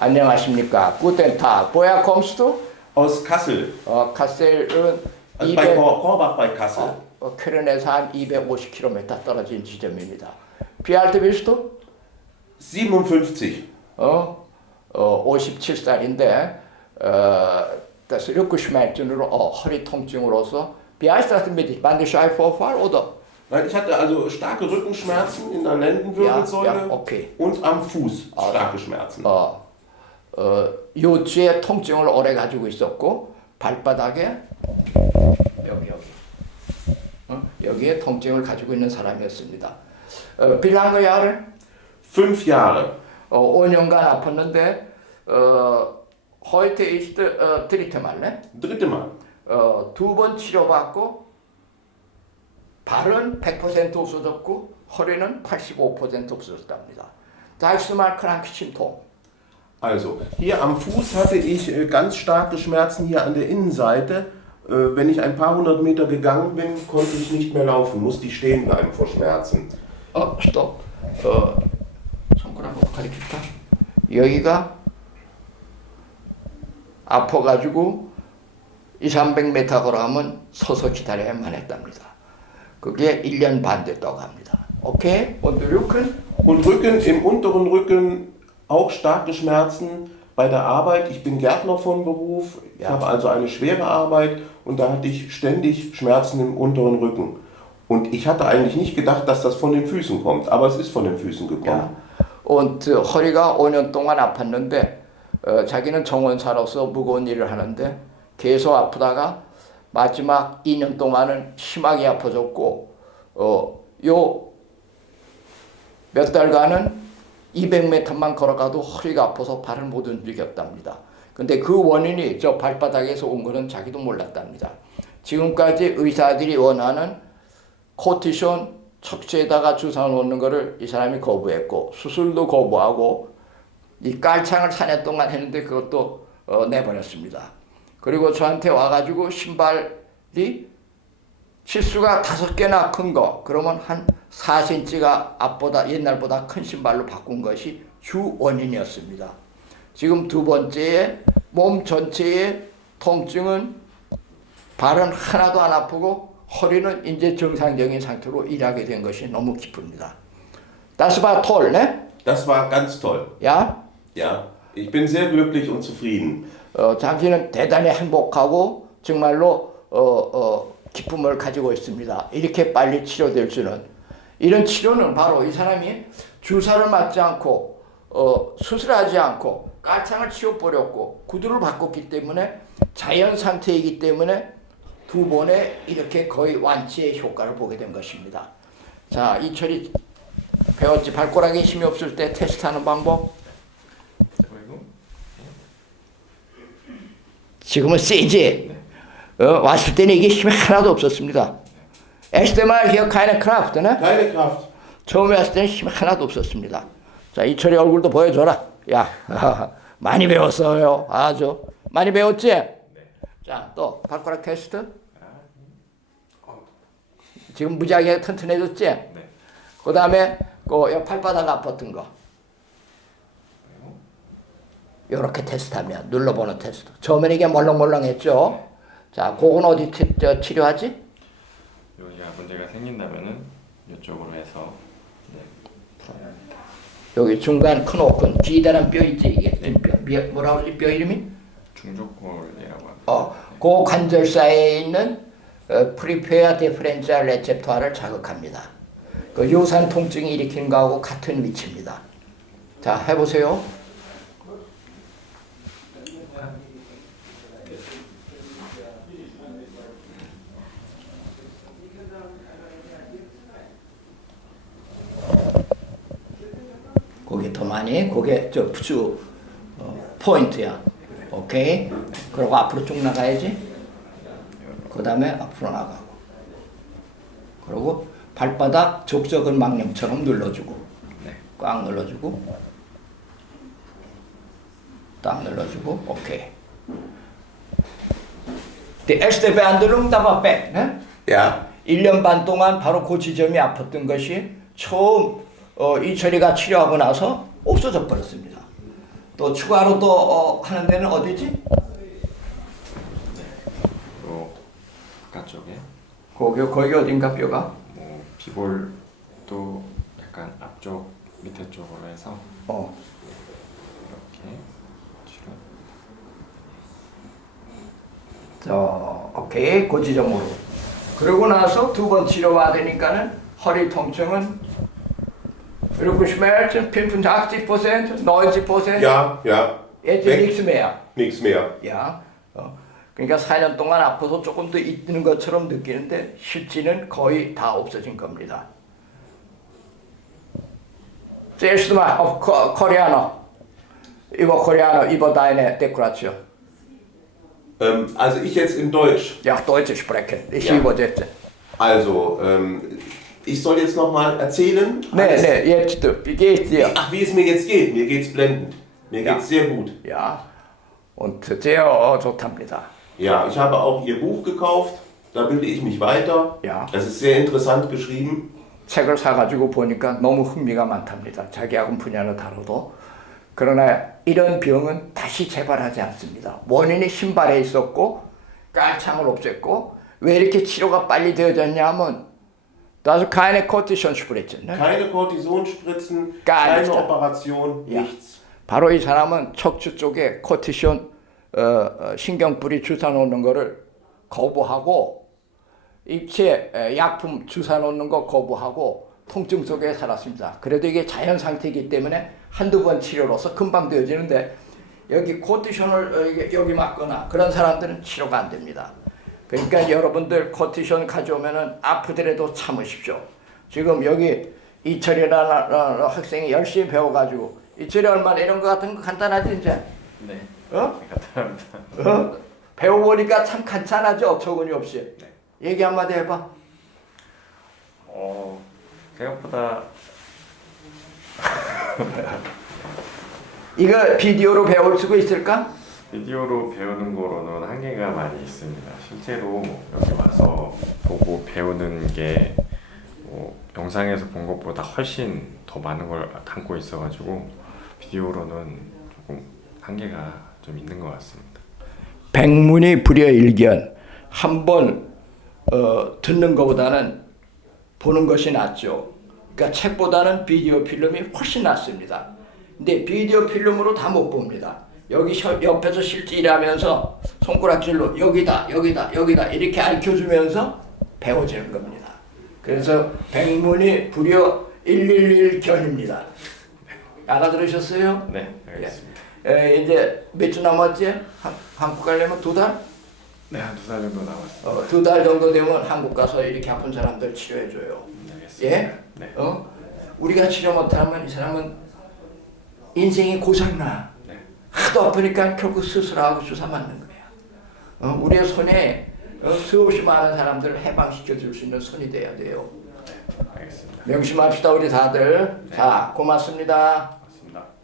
안녕하십니까. 구텐타. 보야 컴스도 aus Kassel. 어, 카셀은 Also 200, bei Kor Korbach bei Kassel. 어, 큐른에서 한 250km 떨어진 지점입니다. 비알트비스도 57. 어, 어, 57살인데 어, das Rückenschmerzen 어, 허리 통증으로서 비알스트라트 mit Bandscheibenvorfall oder Nein, ich hatte also starke Rückenschmerzen in der Lendenwirbelsäule Ja, ja, okay. und am Fuß starke Schmerzen. 어, 어, 요추의 통증을 오래 가지고 있었고 발바닥에 여기 여기 어? 여기에 통증을 가지고 있는 사람이었습니다. 어, 빌랑거 야를 Fünf Jahre. 어, 5년간 아팠는데 어, heute ist 어, dritte Mal, ne? Dritte Mal. 어, 두 번 치료받고 발은 100% 없어졌고 허리는 85% 없어졌답니다. Ist mal Kranksymptom. Also, hier am Fuß hatte ich äh, ganz starke Schmerzen hier an der Innenseite. Äh, Wenn ich ein paar hundert Meter gegangen bin, konnte ich nicht mehr laufen, musste ich stehen bleiben vor Schmerzen. 어, 스톱. 어, 손가락 한번 가리킬까? 여기가 아파가지고 2, 300m 걸어가면 서서 기다려야만 했답니다. 그게 1년 반 됐다고 합니다. 오케이? Und Rücken? Und Rücken, im unteren Rücken auch starke Schmerzen bei der Arbeit. Ich bin Gärtner von Beruf, ich Ja. habe also eine schwere Arbeit und da hatte ich ständig Schmerzen im unteren Rücken. Und ich hatte eigentlich nicht gedacht, dass das von den Füßen kommt, aber es ist von den Füßen gekommen. 야. Und 어, 허리가 5년 동안 아팠는데 어, 자기는 정원사로서 무거운 일을 하는데 계속 아프다가 마지막 2년 동안은 심하게 아파졌고 어, 요 몇 달간은 200m만 걸어가도 허리가 아파서 발을 못 움직였답니다. 근데 그 원인이 저 발바닥에서 온 거는 자기도 몰랐답니다. 지금까지 의사들이 원하는 코티션 척추에다가 주사 놓는 거를 이 사람이 거부했고 수술도 거부하고 이 깔창을 4년 동안 했는데 그것도 어, 내버렸습니다. 그리고 저한테 와가지고 신발이 실수가 다섯 개나 큰 거, 그러면 한 4cm가 앞보다 옛날보다 큰 신발로 바꾼 것이 주 원인이었습니다. 지금 두 번째에 몸 전체의 통증은 발은 하나도 안 아프고 허리는 이제 정상적인 상태로 일하게 된 것이 너무 기쁩니다. Das war toll, ne? Das war ganz toll. 야, Ja, ich bin sehr glücklich und zufrieden. 어, 당신은 대단히 행복하고 정말로 어, 어, 기쁨을 가지고 있습니다. 이렇게 빨리 치료될 수는 이런 치료는 바로 이 사람이 주사를 맞지 않고 어, 수술하지 않고 깔창을 치워버렸고 구두를 바꿨기 때문에 자연 상태이기 때문에 두 번에 이렇게 거의 완치의 효과를 보게 된 것입니다. 자, 이철이 배웠지 발가락에 힘이 없을 때 테스트하는 방법. 지금은 세지. 어, 왔을 때는 이게 힘이 하나도 없었습니다. 에스테말 히어 카이네 크라프트는 Keine Kraft. 처음에 왔을 때는 힘이 하나도 없었습니다. 자, 이철이 얼굴도 보여줘라. 야, 많이 배웠어요. 아주 많이 배웠지? 자, 또 발가락 테스트. 지금 무지하게 튼튼해졌지? 그 다음에 그 팔바닥 아팠던 거. 이렇게 테스트하면 눌러보는 테스트. 처음에는 이게 멀렁멀렁했죠. 자, 그건 어디 치, 저, 치료하지? 여기가 문제가 생긴다면은 이쪽으로 해서 네, 풀어야 합니다. 여기 중간 큰 오픈 기다란 뼈 있지 이게 뼈, 뼈 뭐라 그러지 뼈 이름이? 중족골이라고 합니다. 어, 그 관절 사이에 있는 어, 프리페어 디퍼렌셜 레셉터를 자극합니다. 그 요산 통증이 일으키는 거하고 같은 위치입니다. 자, 해보세요. 그게 더 많이, 그게 저 푸주 어, 포인트야. 오케이. 그리고 앞으로 쭉 나가야지. 그 다음에 앞으로 나가고. 그리고 발바닥 족저근 망령처럼 눌러주고. 네. 꽉 눌러주고. 딱 눌러주고. 오케이. Erste Behandlung, da war back, ne? Ja, 1년 반 동안 바로 그 지점이 아팠던 것이 처음 어, 이철이가 치료하고 나서 없어져 버렸습니다. 또 추가로 또 어, 하는 데는 어디지? 요 바깥쪽에 거기 거기 어딘가 뼈가? 뭐 비골도 약간 앞쪽 밑에 쪽으로 해서 어. 이렇게. 자, 오케이 그 지점으로. 그러고 나서 두 번 치료 받으니까는 허리 통증은 Rückenschmerzen 85%, 90%, Ja, ja. jetzt Weg. nichts mehr. Nichts mehr. 야, 어, 그러니까 4년 동안 아파서 조금 더 있는 것처럼 느끼는데 실제는 거의 다 없어진 겁니다. Zuerst mal auf Ko- Koreaner. Über Koreaner, über deine Dekoration. Ähm, also ich jetzt in Deutsch. Ja, Deutsch sprechen. Ich Ja. übersetze. Also, ähm, ich soll jetzt nochmal erzählen. Nee, alles- nee, jetzt. Wie geht's dir? Ach, wie es mir jetzt geht. Mir geht's blendend. Mir Ja. geht's sehr gut. Ja. Und sehr 어, 좋답니다. Ja, ich habe auch Ihr Buch gekauft. Da bilde ich mich weiter. Ja. Das ist sehr interessant geschrieben. 책을 사가지고 보니까 너무 흥미가 많답니다. 자기하고 분야는 다르도. 그러나 이런 병은 다시 재발하지 않습니다. 원인이 신발에 있었고 깔창을 없앴고 왜 이렇게 치료가 빨리 되어졌냐 하면 also keine Cortisonspritzen. 네? Keine Kortisonspritzen, keine nichts. Operation, Ja. nichts. 바로 이 사람은 척추 쪽에 코티션 어, 어, 신경뿌리 주사 놓는 거를 거부하고 입체 에, 약품 주사 놓는 거 거부하고 통증 속에 살았습니다. 그래도 이게 자연 상태이기 때문에 한두 번 치료로서 금방 되어지는데 여기 코티션을 어, 여기 맞거나 그런 사람들은 치료가 안 됩니다. 그러니까 여러분들 코티션 가져오면은 아프더라도 참으십시오. 지금 여기 이철이라는 어, 학생이 열심히 배워가지고 이철이 얼마나 이런 거 같은 거 간단하지 이제 네. 어? 감사합니다. 어? 배워보니까 참 간단하죠 어처구니 없이 네. 얘기 한마디 해봐 어 생각보다 이거 비디오로 배울 수가 있을까? 비디오로 배우는 거로는 한계가 많이 있습니다. 실제로 여기 와서 보고 배우는 게 뭐, 영상에서 본 것보다 훨씬 더 많은 걸 담고 있어가지고 비디오로는 조금 한계가 좀 있는 것 같습니다. 백문이 불여일견 한 번 어, 듣는 것보다는 보는 것이 낫죠. 그러니까 책보다는 비디오 필름이 훨씬 낫습니다. 근데 비디오 필름으로 다 못 봅니다. 여기 셔- 옆에서 실제 일하면서 손가락질로 여기다 여기다 여기다 이렇게 알려주면서 배워지는 겁니다. 그래서 백문이 불여 111 견입니다. 알아들으셨어요? 네, 알겠습니다. 에, 이제 몇 주 남았지? 한, 한국 가려면 두 달? 네, 한 두 달 정도 남았습니다. 어, 두 달 정도 되면 한국 가서 이렇게 아픈 사람들 치료해줘요. 네, 알겠습니다. 예? 네. 어? 우리가 치료 못하면 이 사람은 인생이 고장나. 네. 하도 아프니까 결국 수술하고 주사 맞는 거야. 어, 우리의 손에 어, 수없이 많은 사람들을 해방시켜 줄 수 있는 손이 돼야 돼요. 알겠습니다. 명심합시다 우리 다들. 자 고맙습니다.